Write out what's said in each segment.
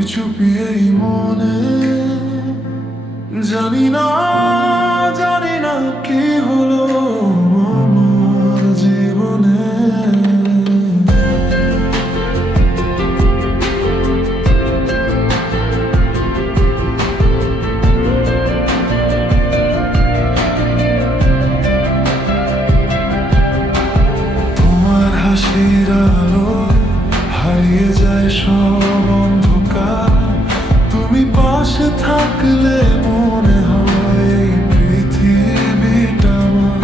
চুপি চুপি এই মনে, জানি না জানি না কি হলো আমার জীবনে। তোমার হাসির আলো হারিয়ে যায় সব অন্ধকার, তুমি পাশে থাকলে মনে হয় এই পৃথিবীটা আমার।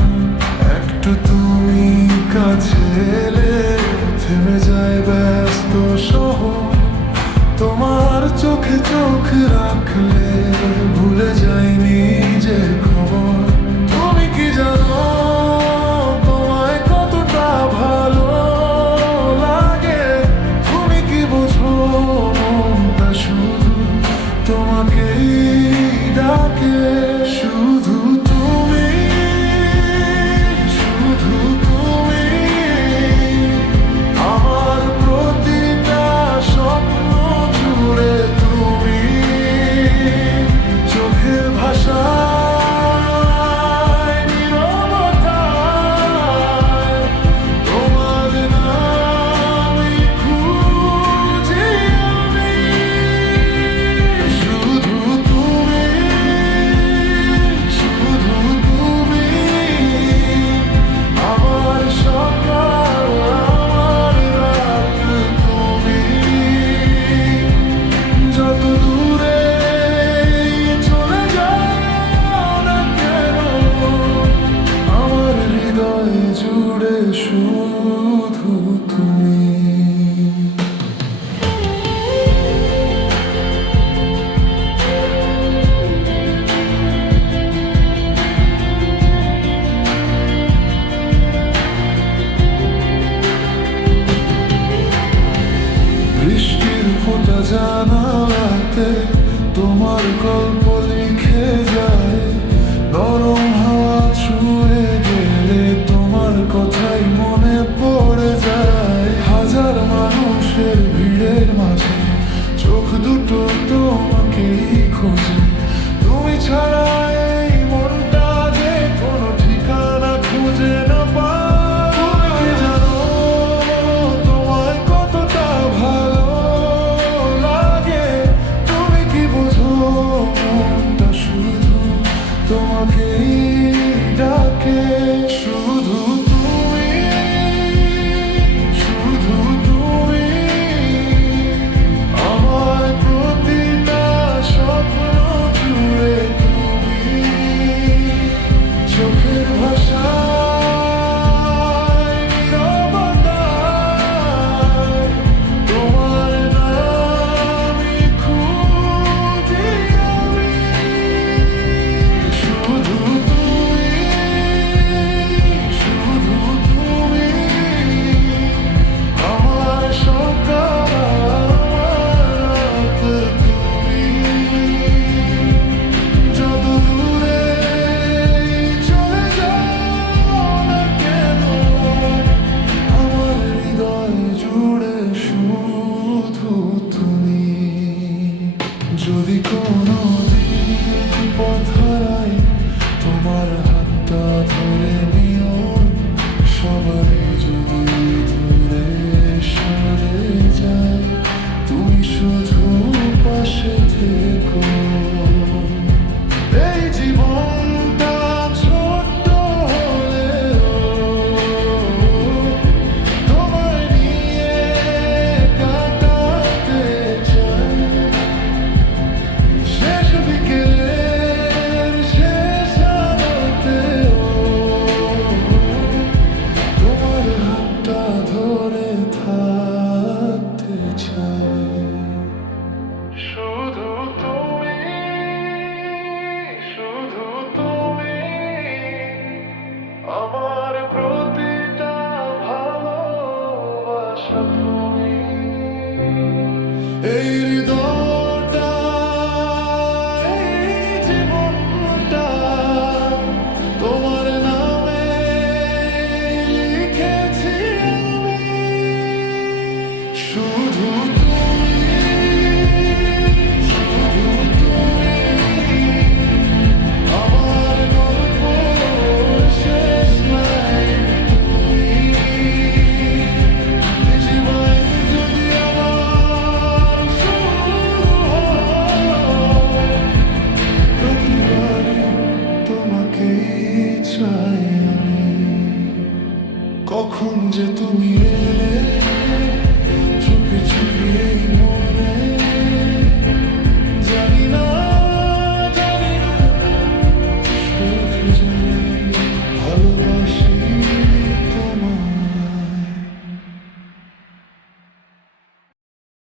একটু তুমি কাছে এলে থেমে যায় ব্যস্ত শহর, তোমার চোখে চোখ রাখলে ভুলে যাই নিজের খবর। তুমি কি জানো তোমায় কতটা ভালো লাগে, তুমি কি বোঝো মনটা শুধু তোমাকেই ডাকে। শুধু তুমি, শুধু তুমি, আমার প্রতিটা স্বপ্ন জুড়ে তুমি। চোখের ভাষায় নীরবতায় তোমার নামই খুঁজি আমি। শুধু তুমি, শুধু তুমি, আমার সকাল আমার রাত তুমি। যত দূরে চলে যাও না কেন, আমার হৃদয় জুড়ে শুধু তুমি। বৃষ্টির ফোঁটা জানালাতে তোমার গল্প লিখে যায়, নরম হাওয়া ছুঁয়ে গেলে তোমার কথাই মনে পড়ে যায়। হাজার মানুষের ভিড়ের মাঝে চোখ দুটো তোমাকেই খোঁজে, তুমি ছাড়া এই মনটা যে কোনো ঠিকানা খুঁজে না পায়। তুমি কি জানো তোমায় কতটা ভালো লাগে, তুমি কি বোঝো মনটা শুধু তোমাকেই ডাকে। শুধু তুমি, শুধু তুমি, আমার প্রতিটা স্বপ্ন জুড়ে তুমি। চোখের ভাষায় নীরবতায় তোমার নামই খুঁজি আমি। শুধু তুমি, শুধু তুমি, আমার সকাল আমার রাত তুমি। যত দূরে চলে যাও না কেন, আমার হৃদয় জুড়ে শুধু তুমি। যদি কোনো দিন পথ হারাই, তোমার হাতটা ধরে নিও। সবাই যদি দূরে সরে যায়, তুমি শুধু পাশে থেকো। এই জীবনটা ছোট্ট হলেও তোমায় নিয়ে কাটাতে চাই। শেষ বিকেলের শেষ আলোতেও তোমার হাতটা ধরে থাকতে চাই। শুধু তুমি, শুধু তুমি, আমার প্রতিটা ভালোবাসা তুমি। এই